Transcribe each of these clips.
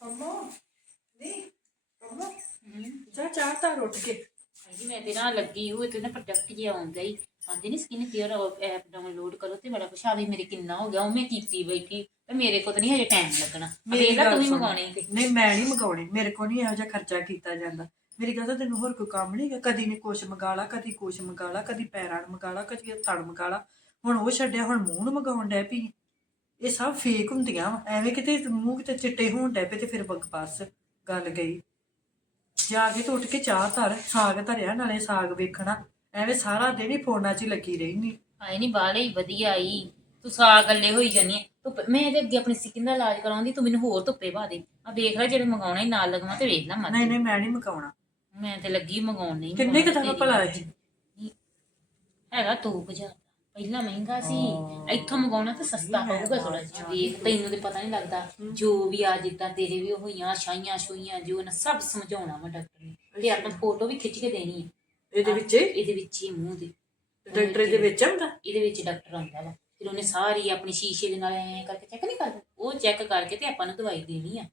ਅੰਮਾ ਨਹੀਂ ਅੰਮਾ ਜਾ ਚਾਹ ਤਾਂ ਉੱਠ ਕੇ। ਹਾਂਜੀ ਮੈਂ ਤੇ ਨਾ ਲੱਗੀ ਹੋਈ ਤੇ ਨਾ ਪ੍ਰੋਡਕਟ ਜਿਹਾ ਆਉਂਦਾ ਹੀ। ਆਂਦੇ ਨੇ ਸਕਿਨ ਕੇਅਰ ਐਪ ਡਾਊਨਲੋਡ ਕਰੋ ਤੇ ਮੇਰਾ ਪੁੱਛਾ ਵੀ ਮੇਰੇ ਕਿੰਨਾ ਹੋ ਗਿਆ ਉਹ ਮੈਂ ਕੀਤੀ ਬੈਠੀ। ਤੇ ਮੇਰੇ ਕੋਲ ਤਾਂ ਨਹੀਂ ਹਜੇ ਟਾਈਮ ਲੱਗਣਾ। ਮੇਰੀ ਤੂੰ। ਮੰਗਾਉਣੇ। ਤੇ ਨਹੀਂ ਮੈਂ ਨਹੀਂ ਮੰਗਾਉਣੇ। ਮੇਰੇ ਕੋਲ ਨਹੀਂ ਇਹੋ ਜਿਹਾ ਖਰਚਾ ਕੀਤਾ ਜਾਂਦਾ। ਮੇਰੀ ਗੱਲ ਤਾਂ ਤੈਨੂੰ ਹੋਰ ਕੋਈ ਕੰਮ ਨਹੀਂ ਕਦੀ ਨੇ ਕੁਛ ਮੰਗਾ ਲਾ ਕਦੀ ਕੁਛ ਮੰਗਾ ਲਾ ਕਦੀ ਪੈਰਾਂ ਨੂੰ ਮੰਗਾ ਲਾ ਕਦੀ ਹੱਥਾਂ ਨੂੰ ਮੰਗਾ ਲਾ। ਹੁਣ ਉਹ ਛੱਡਿਆ ਹੁਣ ਮੂੰਹ ਨੂੰ ਮੰਗਾਉਣ ਡੈ ਪਈ ਇਹ ਸਭ ਫੇਕ ਹੁੰਦੀਆਂ ਵਾ। ਐਵੇਂ ਕਿਤੇ ਮੂੰਹ ਕਿਤੇ ਚਿੱਟੇ ਹੋਣ ਡੈ ਪਏ ਤੇ ਫਿਰ ਬਕਵਾਸ ਗੱਲ ਗਈ। ਜਾ ਕੇ ਉੱਠ ਕੇ ਚਾਹ ਧਰ ਸਾਗ ਧਰਿਆ ਨਾਲੇ ਸਾਗ ਵੇਖਣਾ। ਐਵੇਂ ਸਾਰਾ ਦਿਨ ਹੀ ਫੋਨਾਂ 'ਚ ਹੀ ਲੱਗੀ ਰਹਿਨੀ। ਆਏ ਨਹੀਂ ਬਾਲੇ ਹੀ ਵਧੀਆ ਆਈ। ਤੂੰ ਸਾ ਗੱਲੇ ਹੋਈ ਜਾਨੀ। ਧੁੱਪ ਮੈਂ ਇਹਦੇ ਅੱਗੇ ਆਪਣੀ ਸਕਿਨ ਦਾ ਇਲਾਜ ਕਰਾਉਂਦੀ ਤੂੰ ਮੈਨੂੰ ਹੋਰ ਧੁੱਪੇ ਪਾ ਦੇ। ਆ ਵੇਖ ਲੈ ਜਿਹੜੇ ਮੰਗਾਉਣੇ ਹੀ ਨਾਲ ਲਗਵਾ ਤੇ ਵੇਖ ਲੈ ਮਰ ਨਹੀਂ ਨਹੀਂ ਮੈਂ ਨਹੀਂ ਮਕਾਉਣਾ ਮੈਂ ਤੇ ਲੱਗੀ ਮੰਗਾਉਣ ਨਹੀਂ ਕਿੰਨੇ ਕੁ ਦਾ ਭਲਾ ਇਹ? ਹੈਗਾ 2000 ਪਹਿਲਾਂ ਮਹਿੰਗਾ ਸੀ। ਇੱਥੋਂ ਮੰਗਾਉਣਾ ਤਾਂ ਸਸਤਾ ਨਹੀਂ, ਪਊਗਾ ਥੋੜਾ ਜਿਹਾ। ਵੇਖ ਤੈਨੂੰ ਤੇ ਪਤਾ ਨਹੀਂ ਲੱਗਦਾ ਜੋ ਵੀ ਆ ਜਿੱਦਾਂ ਤੇਰੇ ਵੀ ਹੋਈਆਂ ਛਾਈਆਂ ਛੋਈਆਂ ਜੋ ਨਾ ਸਭ ਸਮਝਾਉਣਾ ਵਾ ਡਾਕਟਰ ਨੇ। ਤੇ ਆਪਣਾ ਫੋਟੋ ਵੀ ਖਿੱਚ ਕੇ ਦੇਣੀ ਹੈ ਇਹਦੇ ਵਿੱਚ? ਇਹ? ਇਹਦੇ ਵਿੱਚ ਹੀ ਮੂੰਹ ਦੇ ਡਾਕਟਰ ਦੇ ਵਿੱਚ ਆਉਂਦਾ? ਇਹਦੇ ਵਿੱਚ ਡਾਕਟਰ ਆਉਂਦਾ ਵਾ। ਫਿਰ ਉਹਨੇ ਸਾਰੀ ਆਪਣੀ ਸ਼ੀਸ਼ੇ ਦੇ ਨਾਲ ਐ ਕਰਕੇ ਚੈੱਕ ਨਹੀਂ ਕਰਦਾ? ਉਹ ਚੈੱਕ ਕਰਕੇ ਤੇ ਆਪਾਂ ਨੂੰ ਦਵਾਈ ਦੇਣੀ ਆ।